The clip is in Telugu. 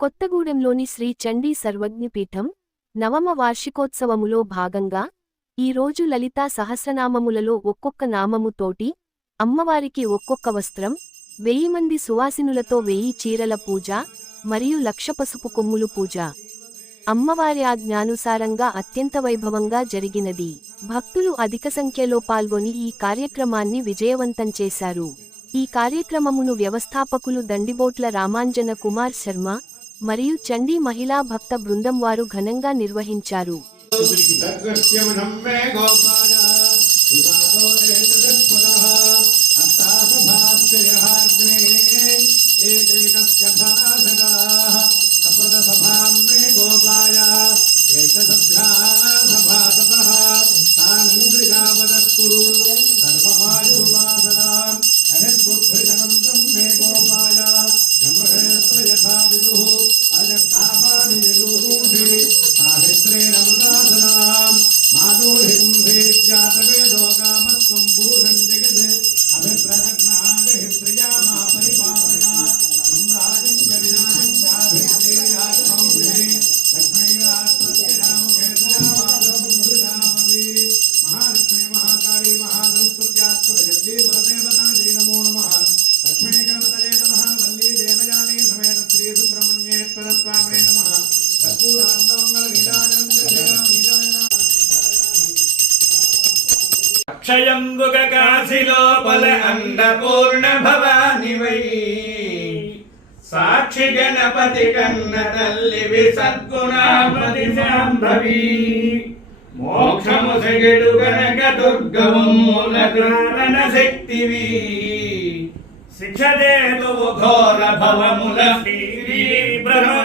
కొత్తగూడెంలోని శ్రీ చండీ సర్వజ్ఞపీఠం నవమ వార్షికోత్సవములో భాగంగా ఈరోజు లలితా సహస్రనామములలో ఒక్కొక్క నామముతోటి అమ్మవారికి ఒక్కొక్క వస్త్రం వెయ్యి మంది సువాసినులతో వెయ్యి చీరల పూజ మరియు లక్ష పసుపు కొమ్ములు పూజ. అమ్మవారి ఆజ్ఞానుసారంగా అత్యంత వైభవంగా జరిగినది. భక్తులు అధిక సంఖ్యలో పాల్గొని ఈ కార్యక్రమాన్ని విజయవంతం చేశారు. ఈ కార్యక్రమమును వ్యవస్థాపకులు దండిబోట్ల రామాంజన కుమార్ శర్మ మరియు చండీ మహిళా భక్త బృందం వారు ఘనంగా నిర్వహించారు. సర్వమాయుర్వాసనా అహద్బుద్ధజనం బ్రహ్మే గోపాయా यथा विदुः अजक्ताेन मृदासना मातु हि गुम्भे ज्ञातवेदोका శ్రీరంగనాథస్వామి నమ కర్పూరాంతమంగళ వీరాజనందీరాజన అక్షయంబుక కాశి లోపల అన్నపూర్ణ భవాని వై. సాక్షి గణపతి కన్న తల్లి విసద్గుణాపతి శాంభవి మోక్షము సగడు గనక దుర్గము మూల కారణ శక్తివి. శిక్షదేతువు ఘోర భవముల శ్రీ బ్రహ్మ.